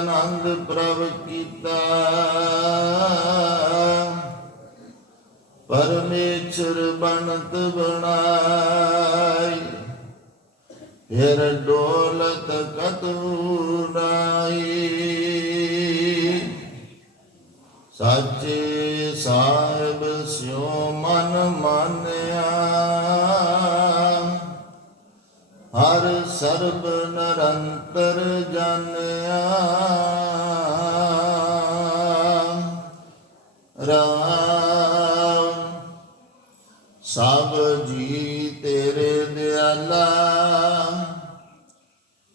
ਆਨੰਦ ਪ੍ਰਭ ਕੀਤਾ। ਪਰਮੇਸ਼ਰ ਬਣਤ ਬਣਾਈ, ਫਿਰ ਡੋਲਤ ਕਤੂ ਨਾਈ ਸਾਚੇ ਸਾਹਿਬ ਸਿਉ ਮਨ ਮਾਨਿਆ, ਹਰ ਸਰਬ ਨਿਰੰਤਰ ਜਨ ਰਾਮ। ਸਭ ਜੀ ਤੇਰੇ ਦਿਆਲਾ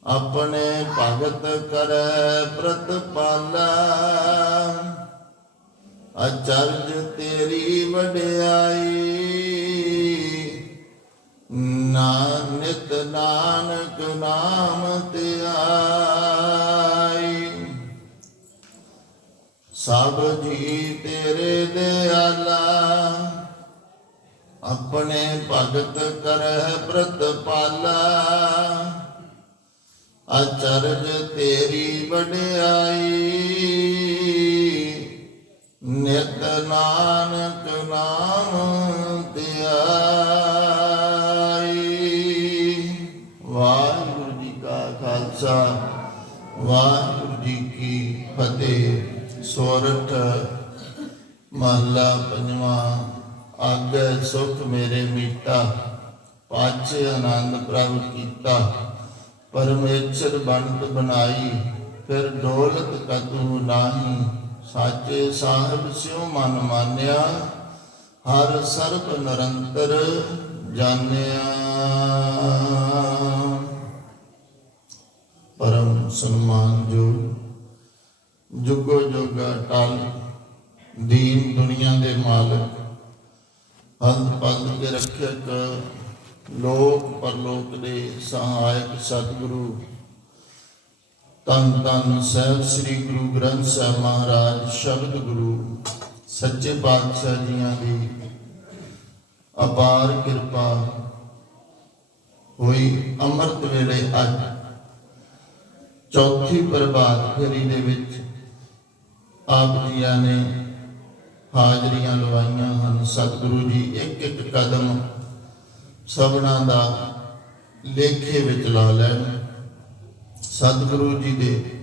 ਆਪਣੇ ਭਗਤ ਕਰੈ ਪ੍ਰਤਪਾਲਾ। ਅਚਰਜ ਤੇਰੀ ਵਡਿਆਈ, ਨਾਨਕ ਨਾਨਕ ਨਾਮ ਤੇ ਸਭ ਜੀ ਤੇਰੇ ਦਿਆਲਾ, ਆਪਣੇ ਭਗਤ ਕਰਹਿ ਪ੍ਰਤਪਾਲਾ ਅਚਰਜ ਤੇਰੀ ਵਡਿਆਈ, ਨਿਤ ਨਾਨਕ ਨਾਮ ਧਿਆਈ ਵਾਹਿਗੁਰੂ ਜੀ ਕਾ ਖਾਲਸਾ, ਵਾਹਿ ਮਹਲਾ ਪੰਜਵਾਂ ਆਗੇ ਸੁਖ ਮੇਰੇ ਮੀਤਾ ਪਾਛੇ ਆਨੰਦ ਪ੍ਰਭ ਕੀਤਾ। ਪਰਮੇਸ਼ਰ ਬਣਤ ਬਣਾਈ, ਫਿਰ ਦੌਲਤ ਕਤੂ ਨਾਹੀ। ਸਾਚੇ ਸਾਹਿਬ ਸਿਉ ਮਨ ਮਾਨਿਆ, ਹਰ ਸਰਬ ਨਿਰੰਤਰ ਜਾਣਿਆ। ਹੰਦ ਪਦ ਕੇ ਰੱਖਿਅਕ ਲੋਕ ਪਰਲੋਕ ਦੇ ਸਹਾਇਕ ਸਤਿਗੁਰੂ। ਤਨ ਤਨ ਸਹਿਬ ਸ੍ਰੀ ਗੁਰੂ ਗ੍ਰੰਥ ਸਾਹਿਬ ਮਹਾਰਾਜ, ਸ਼ਬਦ ਗੁਰੂ, ਸੱਚੇ ਪਾਤਸ਼ਾਹ ਜੀਆਂ ਦੀ ਅਪਾਰ ਕਿਰਪਾ। ਹੋਈ ਅੰਮ੍ਰਿਤ ਵੇਲੇ ਅੱਜ, ਚੌਥੀ ਪ੍ਰਭਾਤ ਫੇਰੀ ਦੇ ਵਿੱਚ, ਆਪ ਜੀਆਂ ਨੇ ਹਾਜ਼ਰੀਆਂ ਲਵਾਈਆਂ ਹਨ। ਸਤਿਗੁਰੂ ਜੀ ਇੱਕ ਇੱਕ ਕਦਮ ਸਭਨਾ ਦਾ ਲੇਖੇ ਵਿੱਚ ਲਾ ਲੈਣ। ਸਤਿਗੁਰੂ ਜੀ ਦੇ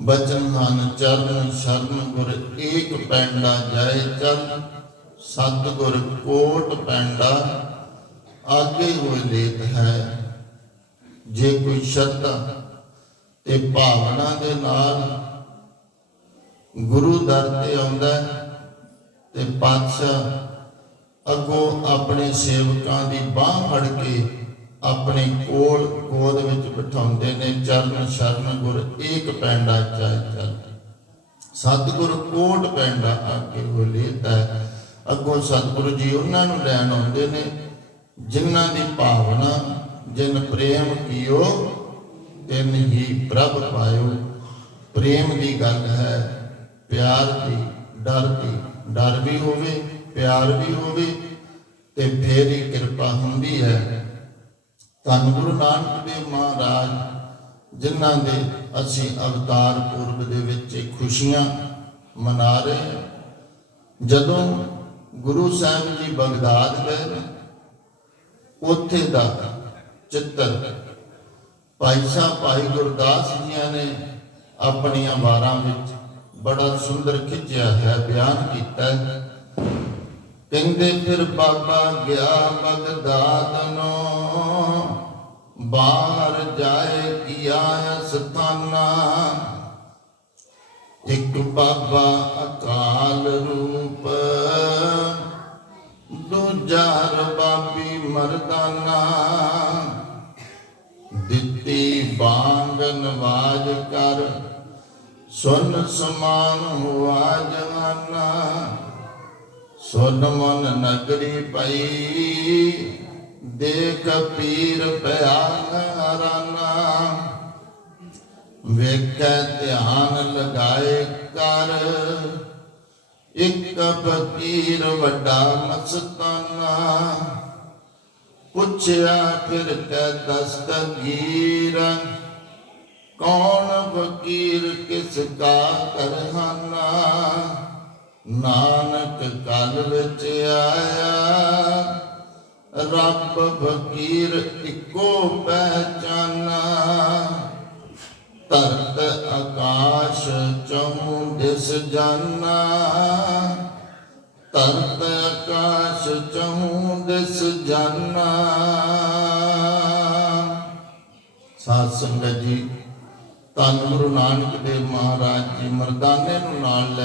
ਬਚਨ ਹਨ, ਚਰਨ ਸ਼ਰਨ ਗੁਰ ਏਕ ਪੈਂਡਾ ਜਾਏ ਚਰਨ, ਸਤਿਗੁਰ ਕੋਟ ਪੈਂਡਾ ਆਗੇ ਹੋਏ ਲੇਤ ਹੈ। ਜੇ ਕੋਈ ਸ਼ਰਧਾ ਤੇ ਭਾਵਨਾ ਦੇ ਨਾਲ ਗੁਰੂ ਦਰ ਤੇ ਆਉਂਦਾ ਹੈ ਤੇ ਪਾਤਸ਼ਾਹ ਅੱਗੋਂ ਆਪਣੇ ਸੇਵਕਾਂ ਦੀ ਬਾਹ ਫੜ ਕੇ ਆਪਣੇ ਕੋਲ ਗੋਦ ਵਿੱਚ ਬਿਠਾਉਂਦੇ ਨੇ, ਚਰਨ ਸ਼ਰਨ ਗੁਰ ਏਕ ਪੈਂਡਾ ਚਾਇ ਚੱਲ ਸਤਿਗੁਰ ਕੋਟ ਪੈਂਡਾ ਆਗੇ ਹੋ ਲੇਤਾ ਅੱਗੋਂ ਸਤਿਗੁਰੂ ਜੀ ਉਹਨਾਂ ਨੂੰ ਲੈਣ ਆਉਂਦੇ ਨੇ, ਜਿਨ੍ਹਾਂ ਦੀ ਭਾਵਨਾ, ਜਿਨ ਪ੍ਰੇਮ ਕੀਓ, ਤਿਨ ਹੀ ਪ੍ਰਭ ਪਾਇਓ। ਪ੍ਰੇਮ ਦੀ ਗੱਲ ਹੈ, ਪਿਆਰ ਦੀ, ਡਰ ਦੀ। ਡਰ ਵੀ ਹੋਵੇ, ਪਿਆਰ ਵੀ ਹੋਵੇ ਤੇ ਫੇਰ ਹੀ ਕਿਰਪਾ ਹੁੰਦੀ ਹੈ ਧੰਨ ਗੁਰੂ ਨਾਨਕ ਦੇਵ ਮਹਾਰਾਜ, ਜਿਨ੍ਹਾਂ ਦੇ ਅਸੀਂ ਅਵਤਾਰ ਪੁਰਬ ਦੇ ਵਿੱਚ ਖੁਸ਼ੀਆਂ ਮਨਾ ਰਹੇ ਹਾਂ। ਜਦੋਂ ਗੁਰੂ ਸਾਹਿਬ ਜੀ ਬਗਦਾਦ ਗਏ ਉੱਥੇ ਦਾ ਚਿੱਤਰ ਭਾਈ ਸਾਹਿਬ ਭਾਈ ਗੁਰਦਾਸ ਜੀਆਂ ਨੇ ਆਪਣੀਆਂ ਵਾਰਾਂ ਵਿੱਚ ਬੜਾ ਸੁੰਦਰ ਖਿੱਚਿਆ ਹੈ, ਬਿਆਨ ਕੀਤਾ ਕਹਿੰਦੇ ਫਿਰ ਬਾਬਾ ਗਿਆ ਬਗਦਾਦ ਨੂੰ ਬਾਹਰ ਜਾਏ ਕੀਆ ਸਤਾਨਾ ਇੱਕ ਬਾਬਾ ਅਕਾਲ ਰੂਪ, ਦੂਜਾ ਰਬਾਬੀ ਮਰਦਾ ਸੁਨ ਸਮਾਨ ਹੁਆ ਜਵਾਨਾ ਸੁਨ ਮਨ ਨਗਰੀ ਪਈ, ਦੇਖ ਪੀਰ ਪਿਆ ਹਰਾਨਾ। ਵੇਖੈ ਧਿਆਨ ਲਗਾਏ ਕਰ, ਇੱਕ ਫਕੀਰ ਵੱਡਾ ਮਸਤਾਨਾ। ਪੁੱਛਿਆ ਫਿਰ ਕੈ ਦਸਤਗੀਰ ਕੌਣ ਫਕੀਰ ਕਿਸ ਕਾ ਕਰਹਾਨਾ? ਨਾਨਕ ਕਲ ਵਿੱਚ ਆਇਆ, ਰੱਬ ਫਕੀਰ ਇੱਕੋ ਪਹਿਚਾਨਾ। ਧਰਤ ਆਕਾਸ਼ ਚਉ ਦਿਸ ਜਾਨਾ। ਧਰਤ ਆਕਾਸ਼ ਚਉ ਦਿਸ ਜਾਨਾ। ਸਾਧ ਸੰਗਤ ਜੀ ਧੰਨ ਗੁਰੂ ਨਾਨਕ ਦੇਵ ਮਹਾਰਾਜ ਜੀ ਮਰਦਾਨੇ ਨੂੰ ਨਾਲ ਲੈ